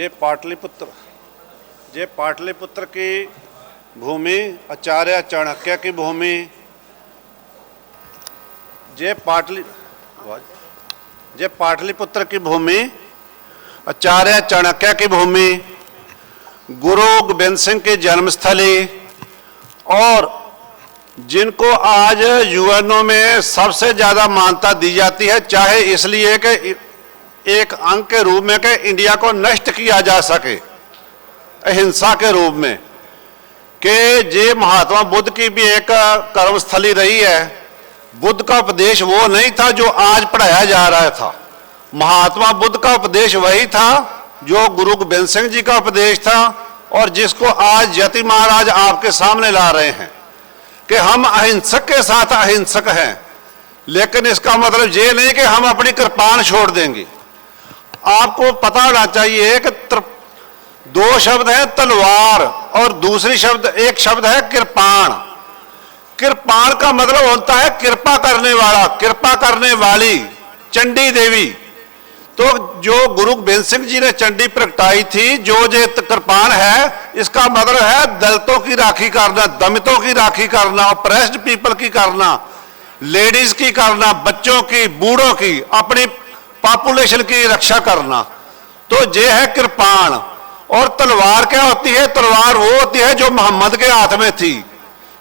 जे पाटलिपुत्र की भूमि आचार्य चाणक्य की भूमि, जे पाटलिपुत्र की भूमि आचार्य चाणक्य की भूमि, गुरु गोबिंद सिंह की जन्मस्थली, और जिनको आज यूएनओ में सबसे ज्यादा मान्यता दी जाती है, चाहे इसलिए कि एक अंग के रूप में कि इंडिया को नष्ट किया जा सके अहिंसा के रूप में, कि ये महात्मा बुद्ध की भी एक कर्मस्थली रही है। बुद्ध का उपदेश वो नहीं था जो आज पढ़ाया जा रहा था। महात्मा बुद्ध का उपदेश वही था जो गुरु गोबिंद सिंह जी का उपदेश था, और जिसको आज जति महाराज आपके सामने ला रहे हैं कि हम अहिंसक के साथ अहिंसक हैं। लेकिन इसका मतलब ये नहीं कि हम अपनी कृपाण छोड़ देंगे। आपको पता होना चाहिए कि दो शब्द हैं, तलवार, और दूसरी शब्द एक शब्द है कृपाण। कृपाण का मतलब होता है कृपा करने वाला, कृपा करने वाली, चंडी देवी। तो जो गुरु गोबिंद सिंह जी ने चंडी प्रगटाई थी, जो ये कृपाण है, इसका मतलब है दलितों की राखी करना, दलितों की राखी करना, ऑप्रेस्ड पीपल की करना, लेडीज की करना, बच्चों की, बूढ़ों की, अपनी पॉपुलेशन की रक्षा करना। तो ये है कृपाण। और तलवार क्या होती है? तलवार वो होती है जो मोहम्मद के हाथ में थी,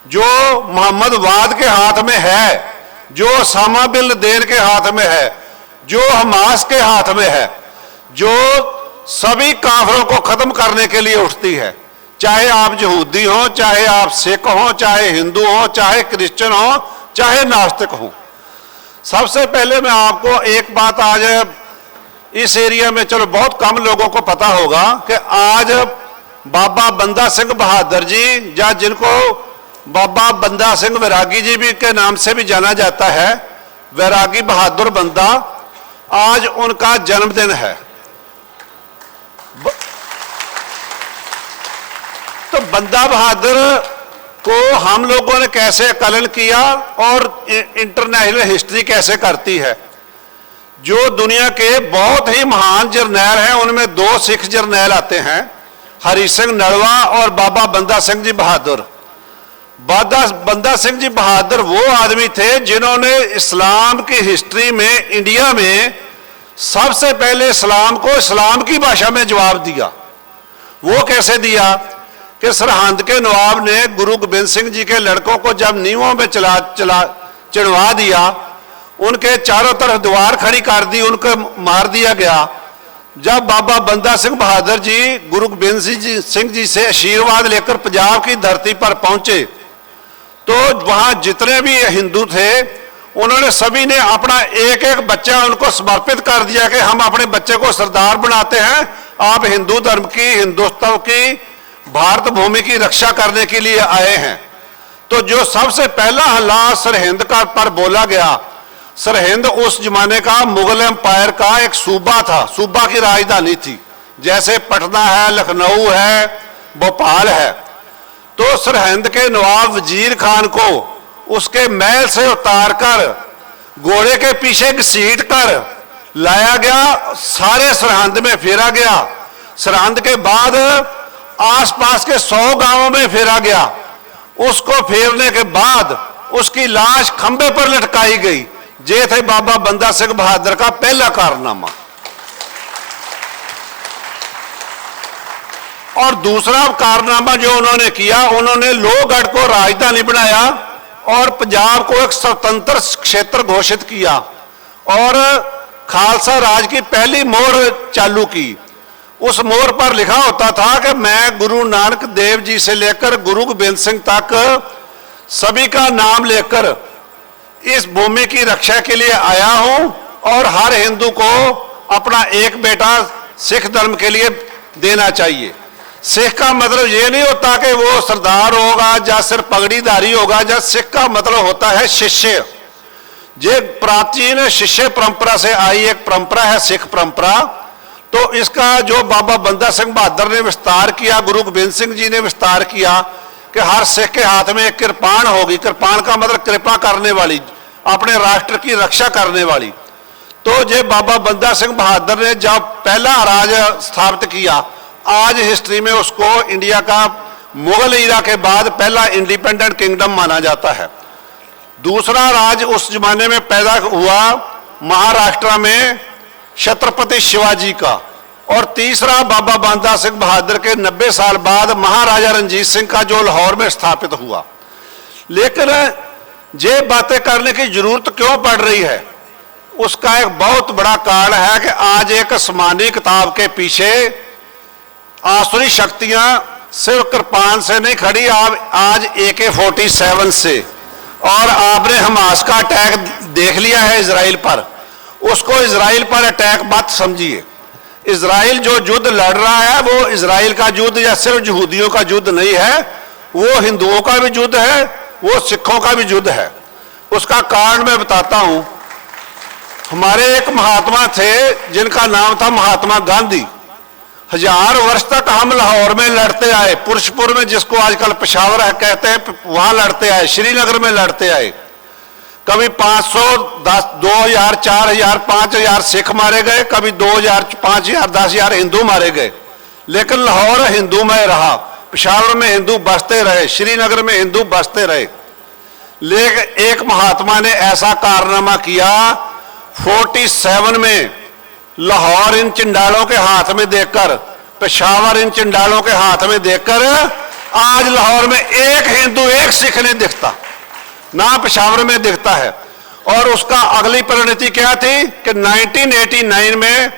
जो मोहम्मदवाद के हाथ में है, जो ओसामा बिन लादेन के हाथ में है, जो हमास के हाथ में है, जो सभी काफिरों को खत्म करने के लिए उठती है। चाहे आप यहूदी हो, चाहे आप सिख हो, चाहे हिंदू हो, चाहे क्रिश्चियन हो, चाहे नास्तिक हो। सबसे पहले मैं आपको एक बात, आज इस एरिया में चलो बहुत कम लोगों को पता होगा कि आज बाबा बंदा सिंह बहादुर जी, या जिनको बाबा बंदा सिंह वैरागी जी भी के नाम से भी जाना जाता है, वैरागी बहादुर बंदा, आज उनका जन्मदिन है। तो बंदा बहादुर को हम लोगों ने कैसे आकलन किया और इंटरनेशनल हिस्ट्री कैसे करती है। जो दुनिया के बहुत ही महान जर्नैल हैं, उनमें दो सिख जर्नैल आते हैं, हरि सिंह नलवा और बाबा बंदा सिंह जी बहादुर। बंदा सिंह जी बहादुर वो आदमी थे जिन्होंने इस्लाम की हिस्ट्री में, इंडिया में सबसे पहले इस्लाम को इस्लाम की भाषा में जवाब दिया। वो कैसे दिया कि सरहंद के नवाब ने गुरु गोबिंद सिंह जी के लड़कों को जब नींवों में चढ़वा दिया, उनके चारों तरफ दीवार खड़ी कर दी, उनको मार दिया गया। जब बाबा बंदा सिंह बहादुर जी गुरु गोबिंद सिंह जी से आशीर्वाद लेकर पंजाब की धरती पर पहुंचे, तो वहां जितने भी हिंदू थे, उन्होंने सभी ने अपना एक एक बच्चा उनको समर्पित कर दिया कि हम अपने बच्चे को सरदार बनाते हैं, आप हिंदू धर्म की, हिंदुस्तान की, भारत भूमि की रक्षा करने के लिए आए हैं। तो जो सबसे पहला हल्ला सरहिंद का पर बोला गया, सरहिंद उस जमाने का मुगल एम्पायर का एक सूबा था, सूबा की राजधानी थी, जैसे पटना है, लखनऊ है, भोपाल है। तो सरहिंद के नवाब वजीर खान को उसके महल से उतारकर घोड़े के पीछे घसीट कर लाया गया, सारे सरहिंद में फेरा गया। सरहिंद के बाद आसपास के 100 गांवों में फेरा गया। उसको फेरने के बाद उसकी लाश खंबे पर लटकाई गई। ये थे बाबा बंदा सिंह बहादुर का पहला कारनामा। और दूसरा कारनामा जो उन्होंने किया, उन्होंने लोहगढ़ को राजधानी बनाया और पंजाब को एक स्वतंत्र क्षेत्र घोषित किया, और खालसा राज की पहली मोहर चालू की। उस मोहर पर लिखा होता था कि मैं गुरु नानक देव जी से लेकर गुरु गोबिंद सिंह तक सभी का नाम लेकर इस भूमि की रक्षा के लिए आया हूं, और हर हिंदू को अपना एक बेटा सिख धर्म के लिए देना चाहिए। सिख का मतलब ये नहीं होता कि वो सरदार होगा या सिर्फ पगड़ीधारी होगा, या सिख का मतलब होता है शिष्य। ये प्राचीन शिष्य परंपरा से आई एक परंपरा है, सिख परंपरा। तो इसका जो बाबा बंदा सिंह बहादुर ने विस्तार किया, गुरु गोबिंद सिंह जी ने विस्तार किया कि हर सिख के हाथ में एक कृपाण होगी। कृपाण का मतलब कृपा करने वाली, अपने राष्ट्र की रक्षा करने वाली। तो जे बाबा बंदा सिंह बहादुर ने जब पहला राज स्थापित किया, आज हिस्ट्री में उसको इंडिया का मुगल ईरा के बाद पहला इंडिपेंडेंट किंगडम माना जाता है। दूसरा राज उस जमाने में पैदा हुआ महाराष्ट्र में छत्रपति शिवाजी का, और तीसरा बाबा बंदा सिंह बहादुर के 90 साल बाद महाराजा रणजीत सिंह का जो लाहौर में स्थापित हुआ। लेकिन ये बातें करने की जरूरत क्यों पड़ रही है, उसका एक बहुत बड़ा कारण है कि आज एक आसमानी किताब के पीछे आसुरी शक्तियां सिर्फ कृपान से नहीं खड़ी, आज AK-47 से, और आपने हमास का अटैक देख लिया है इजराइल पर, उसको इजराइल पर अटैक मत समझिए। इजराइल जो युद्ध लड़ रहा है वो इजराइल का युद्ध या सिर्फ यहूदियों का युद्ध नहीं है, वो हिंदुओं का भी युद्ध है, वो सिखों का भी युद्ध है। उसका कारण मैं बताता हूं। हमारे एक महात्मा थे जिनका नाम था महात्मा गांधी। 1000 वर्ष तक हम लाहौर में लड़ते आए, पुरुषपुर में जिसको आजकल पेशावर है कहते हैं, वहां लड़ते आए, श्रीनगर में लड़ते आए। कभी 500, 2000, 4000, 5000 सिख मारे गए, कभी 2000, 5000, 10,000 हिंदू मारे गए, लेकिन लाहौर हिंदूमय रहा। पेशावर में हिंदू बसते रहे, श्रीनगर में हिंदू बसते रहे। लेकिन एक महात्मा ने ऐसा कारनामा किया 47 में, लाहौर इन चंडालों के हाथ में देखकर, पेशावर इन चंडालों के हाथ में देखकर, आज लाहौर में एक हिंदू एक सिख नहीं दिखता, ना पेशावर में दिखता है। और उसका अगली परिणति क्या थी कि 1989 में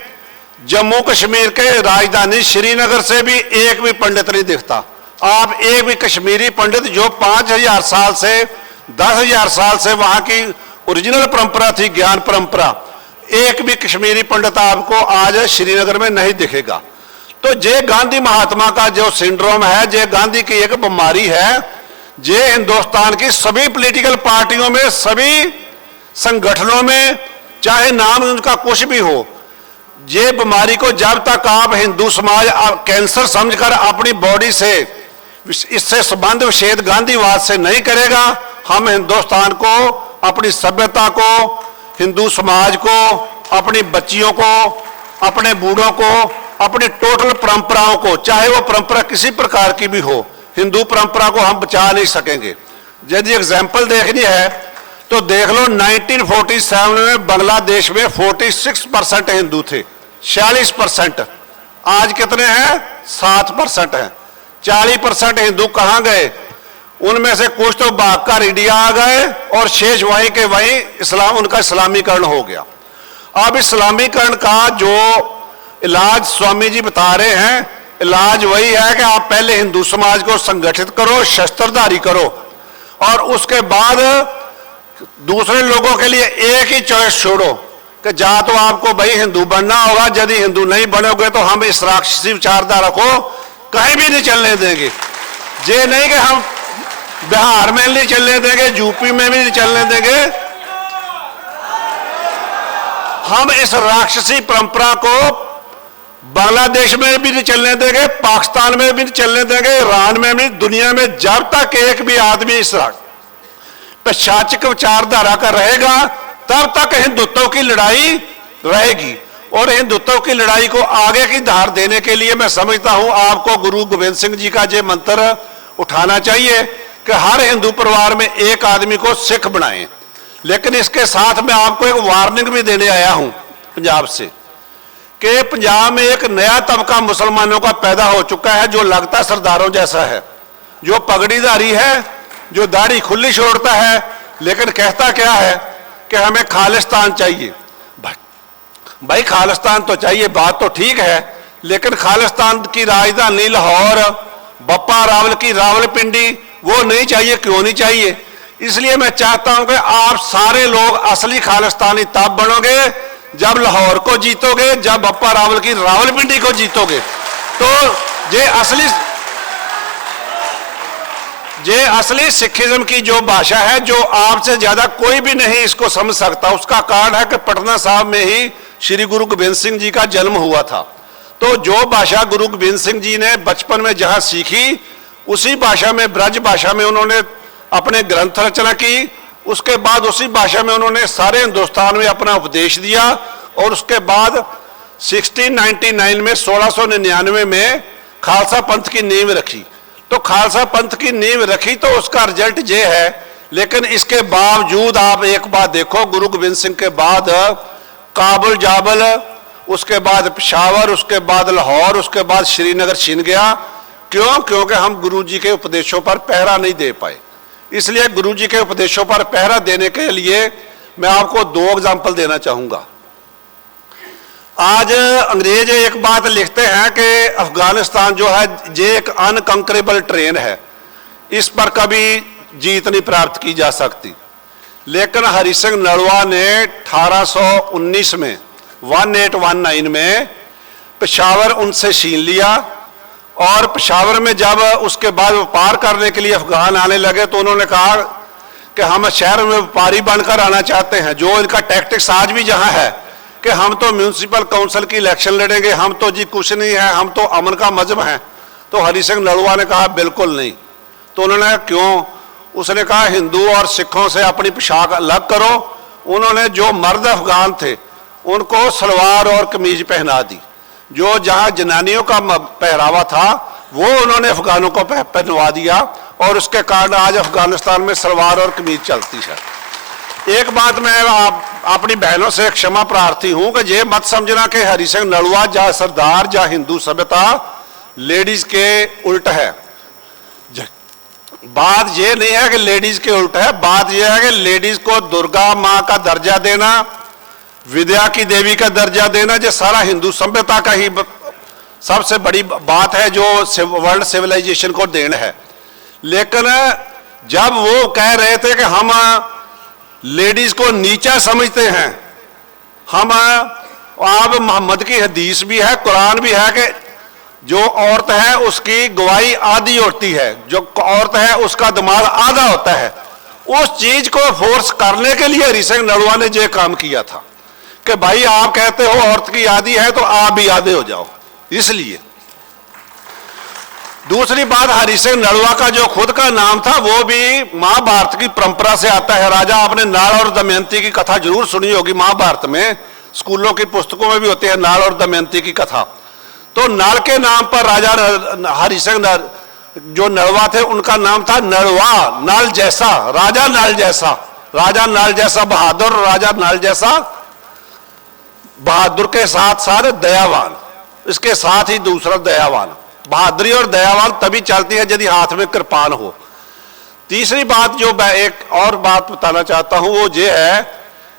जम्मू कश्मीर के राजधानी श्रीनगर से भी एक भी पंडित नहीं दिखता। आप एक भी कश्मीरी पंडित जो 5000 साल से 10,000 साल से वहां की ओरिजिनल परंपरा थी, ज्ञान परंपरा, एक भी कश्मीरी पंडित आपको आज श्रीनगर में नहीं दिखेगा। तो ये गांधी महात्मा का जो सिंड्रोम है, ये गांधी की एक बीमारी है, ये हिंदुस्तान की सभी पॉलिटिकल पार्टियों में, सभी संगठनों में, चाहे नाम उनका कुछ भी हो, ये बीमारी को जब तक आप हिंदू समाज कैंसर समझकर अपनी बॉडी से इससे संबंध विच्छेद गांधीवाद से नहीं करेगा, हम हिंदुस्तान को, अपनी सभ्यता को, हिंदू समाज को, अपनी बच्चियों को, अपने बूढ़ों को, अपनी टोटल परंपराओं को, चाहे वो परंपरा किसी प्रकार की भी हो, हिंदू परंपरा को हम बचा नहीं सकेंगे। यदि एग्जाम्पल देखनी है तो देख लो, 1947 में बांग्लादेश में 46% हिंदू थे, 46%। आज कितने हैं? 7% हैं। 40% हिंदू कहां गए? उनमें से कुछ तो भागकर इंडिया आ गए और शेष वहीं के वहीं इस्लाम, उनका इस्लामीकरण हो गया। अब इस्लामीकरण का जो इलाज स्वामी जी बता रहे हैं, इलाज वही है कि आप पहले हिंदू समाज को संगठित करो, शस्त्रधारी करो, और उसके बाद दूसरे लोगों के लिए एक ही चॉइस छोड़ो कि जा तो आपको भाई हिंदू बनना होगा, यदि हिंदू नहीं बनोगे तो हम इस राक्षसी विचारधारा को कहीं भी नहीं चलने देंगे। ये नहीं कि हम बिहार में नहीं चलने देंगे, यूपी में भी नहीं चलने देंगे, हम इस राक्षसी परंपरा को बांग्लादेश में भी नहीं चलने देंगे, पाकिस्तान में भी नहीं चलने देंगे, ईरान में भी, दुनिया में जब तक एक भी आदमी इस पैशाचिक विचारधारा का रहेगा तब तक हिंदुत्व की लड़ाई रहेगी। और हिंदुत्व की लड़ाई को आगे की धार देने के लिए मैं समझता हूं आपको गुरु गोविंद सिंह जी का ये मंत्र उठाना चाहिए कि हर हिंदू परिवार में एक आदमी को सिख बनाएं। लेकिन इसके साथ मैं आपको एक वार्निंग भी देने आया हूं पंजाब से कि पंजाब में एक नया तबका मुसलमानों का पैदा हो चुका है जो लगता सरदारों जैसा है, जो पगड़ीधारी है, जो दाढ़ी खुली छोड़ता है, लेकिन कहता क्या है कि हमें खालिस्तान चाहिए। भाई खालिस्तान तो चाहिए, बात तो ठीक है, लेकिन खालिस्तान की राजधानी लाहौर, बप्पा रावल की रावलपिंडी वो नहीं चाहिए। क्यों नहीं चाहिए? इसलिए मैं चाहता हूं कि आप सारे लोग असली खालिस्तानी तब बनोगे जब लाहौर को जीतोगे, जब बप्पा रावल की रावलपिंडी को जीतोगे। तो ये असली सिखिज्म की जो भाषा है, जो आपसे ज्यादा कोई भी नहीं इसको समझ सकता। उसका कारण है कि पटना साहब में ही श्री गुरु गोविंद सिंह जी का जन्म हुआ था। तो जो भाषा गुरु गोविंद सिंह जी ने बचपन में जहां सीखी, उसी भाषा में, ब्रज भाषा में उन्होंने अपने ग्रंथ रचना की उसके बाद उसी भाषा में उन्होंने सारे हिंदुस्तान में अपना उपदेश दिया और उसके बाद 1699 में 1699 में खालसा पंथ की नींव रखी। तो खालसा पंथ की नींव रखी तो उसका रिजल्ट ये है। लेकिन इसके बावजूद आप एक बात देखो, गुरु गोबिंद सिंह के बाद काबुल जाबल, उसके बाद पेशावर, उसके बाद लाहौर, उसके बाद श्रीनगर छिन गया। क्यों? क्योंकि हम गुरु जी के उपदेशों पर पहरा नहीं दे पाए। इसलिए गुरु जी के उपदेशों पर पहरा देने के लिए मैं आपको 2 एग्जाम्पल देना चाहूंगा। आज अंग्रेज एक बात लिखते हैं कि अफगानिस्तान जो है ये एक अनकंकरेबल ट्रेन है, इस पर कभी जीत नहीं प्राप्त की जा सकती। लेकिन हरि सिंह नलवा ने 1819 में 1819 में पेशावर उनसे छीन लिया और पेशावर में जब उसके बाद व्यापार करने के लिए अफगान आने लगे तो उन्होंने कहा कि हम शहर में व्यापारी बनकर आना चाहते हैं। जो इनका टैक्टिक्स आज भी जहां है कि हम तो म्यूनिसिपल काउंसिल की इलेक्शन लड़ेंगे, हम तो जी कुछ नहीं है, हम तो अमन का मजहब है। तो हरि सिंह नलवा ने कहा बिल्कुल नहीं। तो उन्होंने क्यों? उसने कहा हिंदू और सिखों से अपनी पोशाक अलग करो। उन्होंने जो मर्द अफगान थे उनको सलवार और कमीज पहना दी। जो जहां जनानियों का पहरावा था वो उन्होंने अफगानों को पहनवा दिया और उसके कारण आज अफगानिस्तान में सलवार और कमीज चलती है। एक बात मैं अपनी बहनों से क्षमा प्रार्थी हूं कि ये मत समझना कि हरि सिंह नलवा जहां सरदार जहां हिंदू सभ्यता लेडीज के उल्ट है। बात यह नहीं है कि लेडीज के उल्ट है, बात यह है कि लेडीज को दुर्गा मां का दर्जा देना, विद्या की देवी का दर्जा देना, जो सारा हिंदू सभ्यता का ही सबसे बड़ी बात है जो वर्ल्ड सिविलाइजेशन को देन है। लेकिन जब वो कह रहे थे कि हम लेडीज को नीचा समझते हैं, हम आप मोहम्मद की हदीस भी है, कुरान भी है कि जो औरत है उसकी गवाही आधी होती है, जो औरत है उसका दिमाग आधा होता है। उस चीज को फोर्स करने के लिए हरि सिंह नलवा ने ये काम किया था कि भाई आप कहते हो औरत की आधी है तो आप भी आधे हो जाओ। इसलिए दूसरी बात, हरि सिंह नलवा का जो खुद का नाम था वो भी महाभारत की परंपरा से आता है। राजा, आपने नाल और दमयंती की कथा जरूर सुनी होगी, महाभारत में स्कूलों की पुस्तकों में भी होती है नाल और दमयंती की कथा। तो नल के नाम पर राजा हरि सिंह जो नलवा थे उनका नाम था नलवा, नल जैसा, राजा नल जैसा, राजा नल जैसा बहादुर, राजा नल जैसा बहादुर के साथ साथ दयावान, इसके साथ ही दूसरा दयावान। बहादुरी और दयावान तभी चलती है यदि हाथ में कृपान हो। तीसरी बात जो मैं एक और बात बताना चाहता हूं वो ये है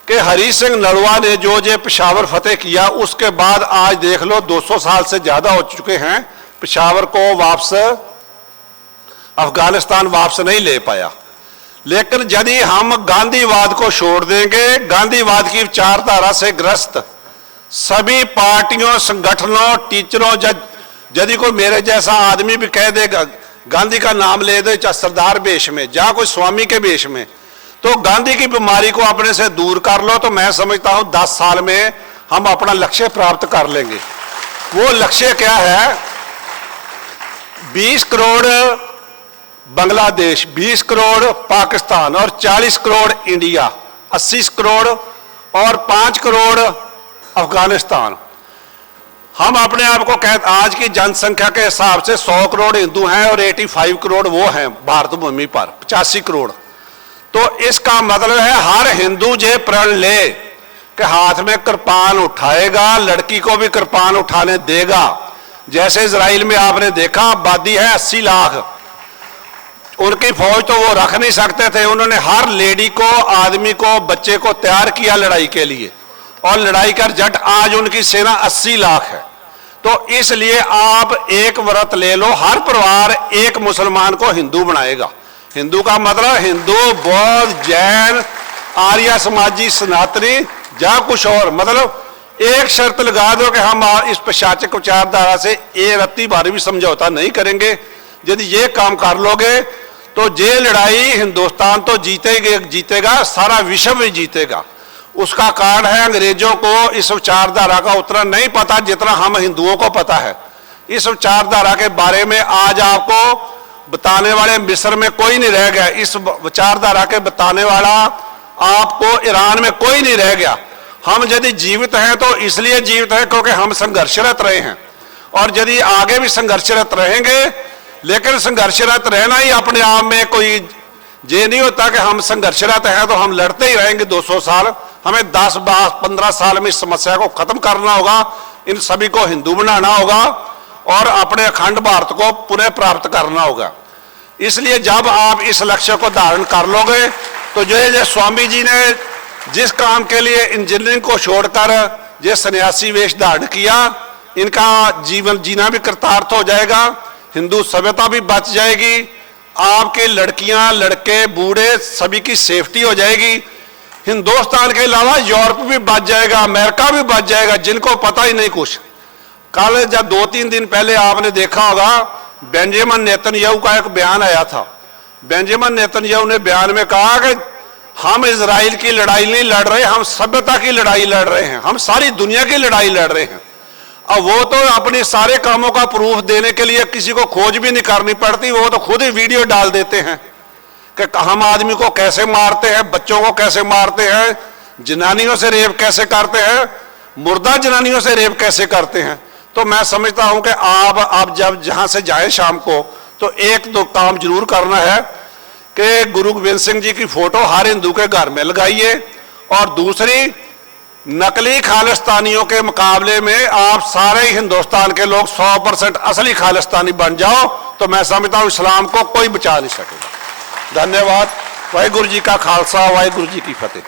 कि हरि सिंह नलवा ने जो पेशावर फतेह किया उसके बाद आज देख लो 200 साल से ज्यादा हो चुके हैं, पेशावर को वापस अफगानिस्तान वापस नहीं ले पाया। लेकिन यदि हम गांधीवाद को छोड़ देंगे, गांधीवाद की विचारधारा से ग्रस्त सभी पार्टियों, संगठनों, टीचरों, यदि कोई मेरे जैसा आदमी भी कह देगा गांधी का नाम ले दे, चाहे सरदार वेश में, चाहे कोई स्वामी के वेश में, तो गांधी की बीमारी को अपने से दूर कर लो तो मैं समझता हूं 10 साल में हम अपना लक्ष्य प्राप्त कर लेंगे। वो लक्ष्य क्या है? 20 करोड़ बांग्लादेश, 20 करोड़ पाकिस्तान और 40 करोड़ इंडिया, 80 करोड़ और 5 करोड़ अफगानिस्तान। हम अपने आप को आज की जनसंख्या के हिसाब से 100 करोड़ हिंदू हैं और 85 करोड़ वो हैं भारत भूमि पर, 85 करोड़। तो इसका मतलब है हर हिंदू जे प्रण ले कि हाथ में कृपान उठाएगा, लड़की को भी कृपान उठाने देगा। जैसे इजराइल में आपने देखा आबादी है 80 लाख, उनकी फौज तो वो रख नहीं सकते थे, उन्होंने हर लेडी को, आदमी को, बच्चे को तैयार किया लड़ाई के लिए और लड़ाई कर जट आज उनकी सेना 80 लाख है। तो इसलिए आप एक व्रत ले लो, हर परिवार एक मुसलमान को हिंदू बनाएगा। हिंदू का मतलब हिंदू, बौद्ध, जैन, आर्य समाजी, सनातनी या कुछ और, मतलब एक शर्त लगा दो कि हम इस पश्चाचक विचारधारा से ये रत्ती बारी भी समझौता नहीं करेंगे। यदि ये काम कर लोगे तो ये लड़ाई हिंदुस्तान तो जीतेगा, सारा विश्व भी जीतेगा। उसका कारण है अंग्रेजों को इस विचारधारा का उतना नहीं पता जितना हम हिंदुओं को पता है। इस विचारधारा के बारे में आज आपको बताने वाले मिस्र में कोई नहीं रह गया, इस विचारधारा के बताने वाला आपको ईरान में कोई नहीं रह गया। हम यदि जीवित हैं तो इसलिए जीवित हैं क्योंकि हम संघर्षरत रहे हैं, और यदि आगे भी संघर्षरत रहेंगे। लेकिन संघर्षरत रहना ही अपने आप में कोई ये नहीं होता कि हम संघर्षरत हैं तो हम लड़ते ही रहेंगे 200 साल। हमें 10, 15 साल में इस समस्या को खत्म करना होगा, इन सभी को हिंदू बनाना होगा और अपने अखंड भारत को पुनः प्राप्त करना होगा। इसलिए जब आप इस लक्ष्य को धारण कर लोगे तो जो स्वामी जी ने जिस काम के लिए इंजीनियरिंग को छोड़कर ये सन्यासी वेश धारण किया, इनका जीवन जीना भी कृतार्थ हो जाएगा, हिंदू सभ्यता भी बच जाएगी, आपके लड़कियां लड़के बूढ़े सभी की सेफ्टी हो जाएगी। हिंदुस्तान के अलावा यूरोप भी बच जाएगा, अमेरिका भी बच जाएगा, जिनको पता ही नहीं कुछ। कल जब 2-3 दिन पहले आपने देखा होगा बेंजामिन नेतन्याहू का एक बयान आया था। बेंजामिन नेतन्याहू ने बयान में कहा कि हम इजराइल की लड़ाई नहीं लड़ रहे, हम सभ्यता की लड़ाई लड़ रहे हैं, हम सारी दुनिया की लड़ाई लड़ रहे हैं। अब वो तो अपने सारे कामों का प्रूफ देने के लिए किसी को खोज भी नहीं करनी पड़ती, वो तो खुद ही वीडियो डाल देते हैं कि हम आदमी को कैसे मारते हैं, बच्चों को कैसे मारते हैं, जनानियों से रेप कैसे करते हैं, मुर्दा जनानियों से रेप कैसे करते हैं। तो मैं समझता हूं कि आप जब जहां से जाए शाम को तो एक दो काम जरूर करना है कि गुरु गोबिंद सिंह जी की फोटो हर हिंदू के घर में लगाइए, और दूसरी नकली खालिस्तानियों के मुकाबले में आप सारे हिंदुस्तान के लोग 100% असली खालिस्तानी बन जाओ, तो मैं समझता हूं इस्लाम को कोई बचा नहीं सकेगा। धन्यवाद। वाहिगुरु जी का खालसा, वाहिगुरु जी की फतेह।